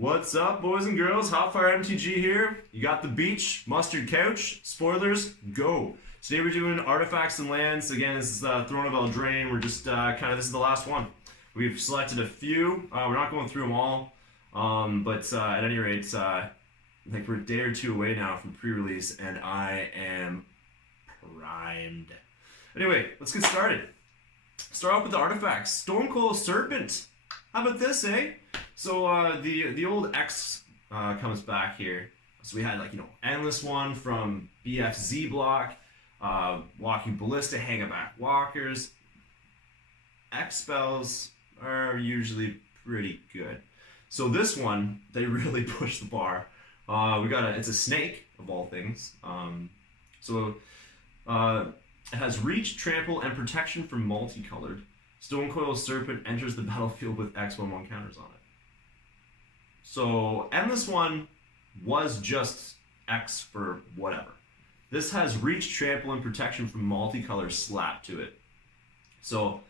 What's up, boys and girls? Hotfire MTG here. You got the beach, mustard couch, spoilers, go. Today we're doing artifacts and lands. Again, this is Throne of Eldraine. We're just this is the last one. We've selected a few. We're not going through them all, but at any rate, like we're a day or two away now from pre-release, and I am primed. Anyway, let's get started. Start off with the artifacts. Stonecoil Serpent. How about this, eh? So the old X comes back here. So we had Endless One from BFZ block, Walking Ballista, Hang Back Walkers. X spells are usually pretty good. So this one, they really push the bar. It's a snake of all things. It has reach, trample, and protection from multicolored. Stonecoil Serpent enters the battlefield with X/1/1 counters on it. So Endless One was just X for whatever. This has reach, trample, and protection from multicolor slapped to it. So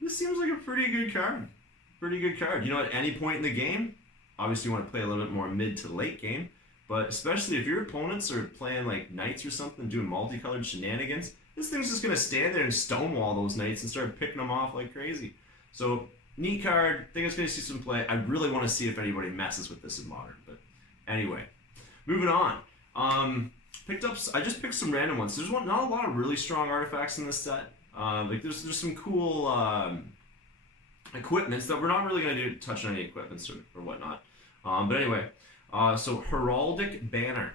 this seems like a pretty good card. Pretty good card. At any point in the game, obviously you want to play a little bit more mid to late game, but especially if your opponents are playing like knights or something, doing multicolored shenanigans, this thing's just going to stand there and stonewall those knights and start picking them off like crazy. So, neat card. Think it's going to see some play. I really want to see if anybody messes with this in Modern. But anyway, moving on. I just picked some random ones. There's not a lot of really strong artifacts in this set. There's some cool equipments that we're not really going to touch on any equipments or whatnot. But anyway, so Heraldic Banner.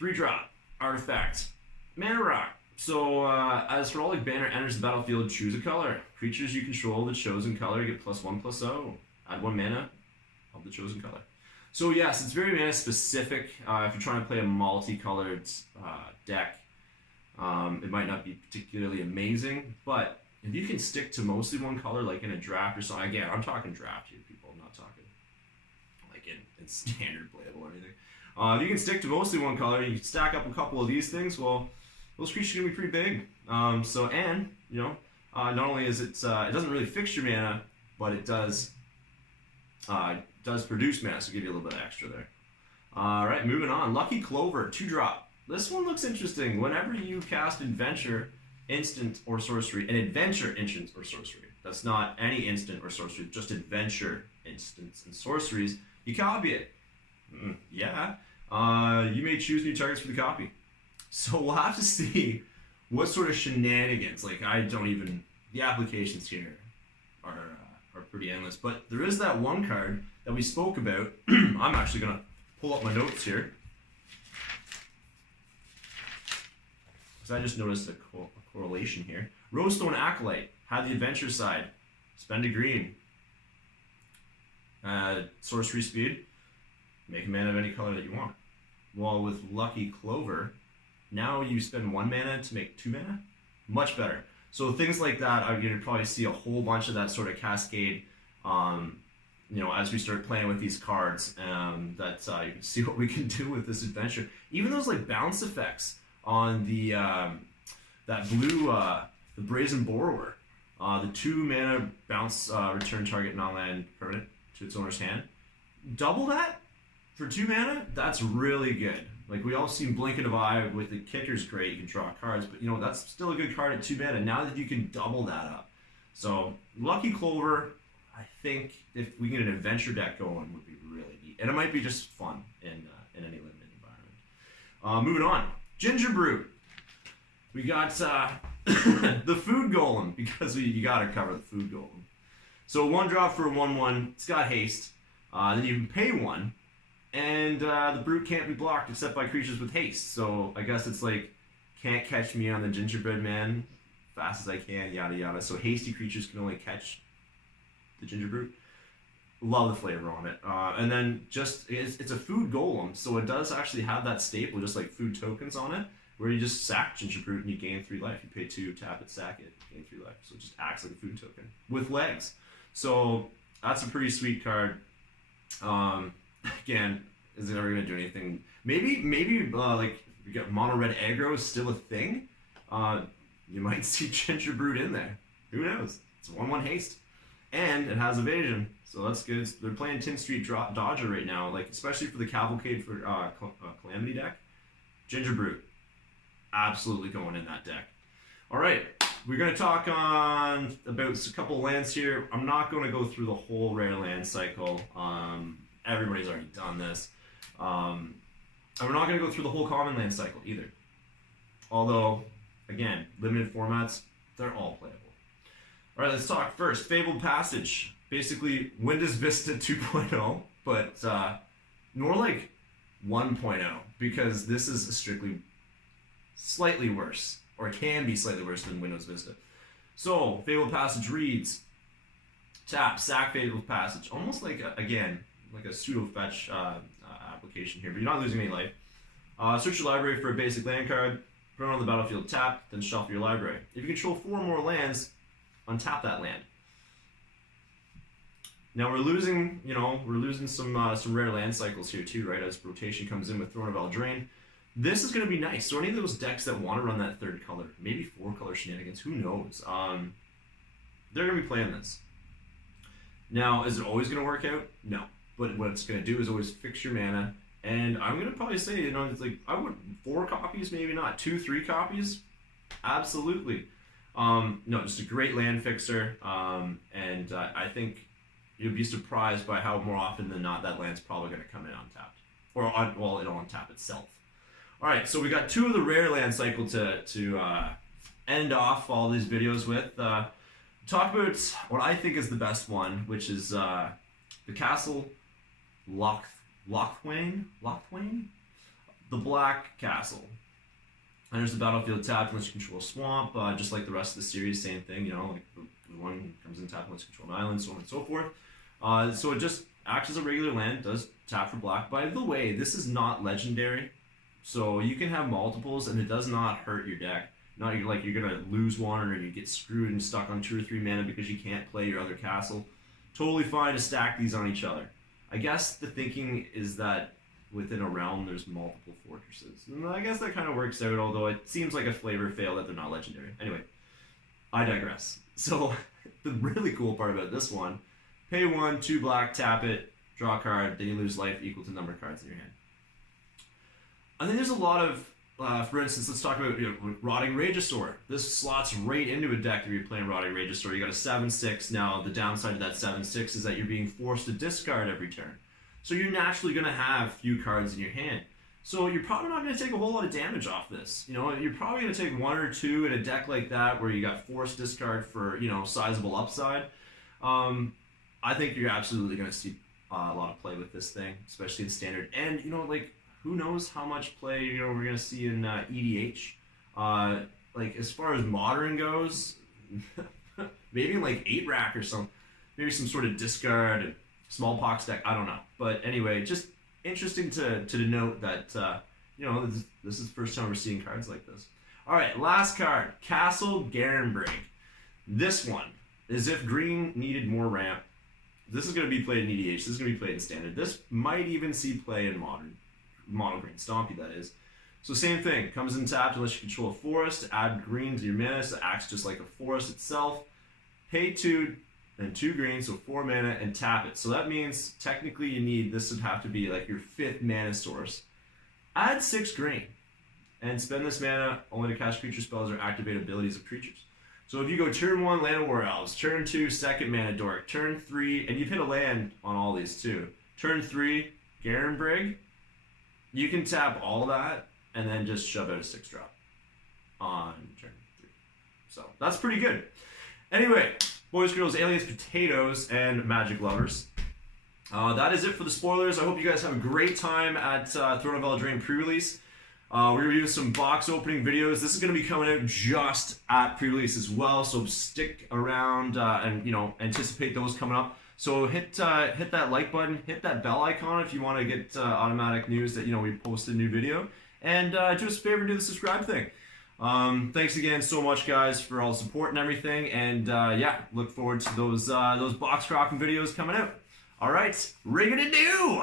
3-drop artifact. Mana Rock. So, as Heraldic Banner enters the battlefield, choose a color. Creatures you control the chosen color get +1/+0. Add 1 mana of the chosen color. So yes, it's very mana specific. If you're trying to play a multicolored deck, it might not be particularly amazing, but if you can stick to mostly one color, like in a draft or something, again, I'm talking draft here, people. I'm not talking like in standard playable or anything. If you can stick to mostly one color, you can stack up a couple of these things, well, those creatures are going to be pretty big. Not only is it doesn't really fix your mana, but it does produce mana, so give you a little bit of extra there. Alright, moving on. Lucky Clover, 2-drop. This one looks interesting. Whenever you cast Adventure, Instant, or Sorcery, an Adventure, Instant, or Sorcery, that's not any Instant or Sorcery, just Adventure, Instants, and Sorceries, you copy it. You may choose new targets for the copy. So we'll have to see what sort of shenanigans. The applications here are pretty endless. But there is that one card that we spoke about. I'm actually going to pull up my notes here, because I just noticed a correlation here. Rosestone Acolyte had the adventure side. Spend a green. Sorcery speed. Make a mana of any color that you want. While with Lucky Clover, now you spend 1 mana to make 2 mana. Much better. So things like that, I'm going to probably see a whole bunch of that sort of cascade, as we start playing with these cards. You can see what we can do with this adventure. Even those bounce effects on the that blue, the Brazen Borrower, the 2 mana bounce return target non-land permanent to its owner's hand. Double that for 2 mana. That's really good. We all seen Blinking of Eye with the kicker's great, you can draw cards, but that's still a good card at 2 mana, now that you can double that up. So, Lucky Clover, I think if we get an adventure deck going, would be really neat. And it might be just fun in any limited environment. Moving on. Ginger Brew. We got the Food Golem, because you gotta cover the Food Golem. So 1-drop for a 1/1, it's got haste. Then you can pay 1. And the brute can't be blocked except by creatures with haste. So I guess it's can't catch me on the gingerbread man, fast as I can, yada yada. So hasty creatures can only catch the ginger brute. Love the flavor on it. And then it's a food golem, so it does actually have that staple, just like food tokens on it, where you just sack ginger brute and you gain 3 life. You pay 2, tap it, sack it, gain 3 life. So it just acts like a food token with legs. So that's a pretty sweet card. Again, is it ever going to do anything? Maybe we got mono red aggro is still a thing. You might see Ginger Brood in there. Who knows? It's a 1/1 haste. and it has evasion, so that's good. They're playing Tin Street Dodger right now, like especially for the Cavalcade for Calamity deck. Ginger Brew, absolutely going in that deck. All right, we're gonna talk on about a couple lands here. I'm not going to go through the whole rare land cycle. Everybody's already done this. And we're not going to go through the whole common land cycle either. Although, again, limited formats, they're all playable. All right, let's talk first. Fable Passage. Basically, Windows Vista 2.0, but more like 1.0, because this is strictly slightly worse, or can be slightly worse than Windows Vista. So, Fable Passage reads, tap, sack Fable Passage. Almost like, again, like a pseudo-fetch application here, but you're not losing any life. Search your library for a basic land card, put it on the battlefield, tap, then shuffle your library. If you control 4 more lands, untap that land. Now we're losing, some rare land cycles here too, right? As rotation comes in with Throne of Eldraine. This is going to be nice. So any of those decks that want to run that 3rd color, maybe 4-color shenanigans, who knows? They're going to be playing this. Now, is it always going to work out? No. But what it's going to do is always fix your mana. And I'm going to probably say, it's like, I would 4 copies, maybe not. 2, 3 copies? Absolutely. No, just a great land fixer. And I think you'd be surprised by how more often than not that land's probably going to come in untapped. Or, it'll untap itself. All right, so we got 2 of the rare land cycle to end off all these videos with. Talk about what I think is the best one, which is the Castle Lochthwain? The Black Castle. Enters the battlefield tapped unless you control a swamp, just like the rest of the series, same thing, like the one comes in tapped unless you control an island, so on and so forth. So it just acts as a regular land, does tap for black. By the way, this is not legendary, so you can have multiples and it does not hurt your deck. Not like you're gonna lose one or you get screwed and stuck on 2 or 3 mana because you can't play your other castle. Totally fine to stack these on each other. I guess the thinking is that within a realm there's multiple fortresses. And I guess that kind of works out, although it seems like a flavor fail that they're not legendary. Anyway, I digress. So the really cool part about this one, pay 1, 2 black, tap it, draw a card, then you lose life equal to number of cards in your hand. I think there's a lot of, for instance, let's talk about Rotting Regisaur. This slots right into a deck if you're playing Rotting Regisaur. You got a 7/6. Now the downside of that 7/6 is that you're being forced to discard every turn. So you're naturally going to have few cards in your hand. So you're probably not going to take a whole lot of damage off this. You're probably going to take 1 or 2 in a deck like that where you got forced discard for sizable upside. I think you're absolutely going to see a lot of play with this thing, especially in standard. And who knows how much play we're going to see in EDH. As far as modern goes, maybe like 8-rack or something. Maybe some sort of discard, smallpox deck, I don't know. But anyway, just interesting to denote that, this is the first time we're seeing cards like this. All right, last card, Castle Garenbring. This one, as if green needed more ramp. This is going to be played in EDH. This is going to be played in standard. This might even see play in modern. Mono green stompy, that is. So same thing, comes in tapped unless you control a forest, add green to your mana, so it acts just like a forest itself. Pay 2 and 2 green, so 4 mana, and tap it. So that means technically this would have to be like your 5th mana source. Add 6 green and spend this mana only to cast creature spells or activate abilities of creatures. So if you go turn 1 Land of War Elves, turn 2 2nd mana Dork, turn 3, and you've hit a land on all these too. Turn 3 Garenbring. You can tap all that and then just shove out a 6-drop on turn 3. So that's pretty good. Anyway, boys, girls, aliens, potatoes, and magic lovers. That is it for the spoilers. I hope you guys have a great time at Throne of Eldraine pre-release. We're going to do some box opening videos. This is going to be coming out just at pre-release as well, so stick around and anticipate those coming up. So hit that like button, hit that bell icon if you want to get automatic news that we posted a new video, and do us a favor and do the subscribe thing. Thanks again so much, guys, for all the support and everything, and look forward to those box crafting videos coming out. All right, rig-a-doo!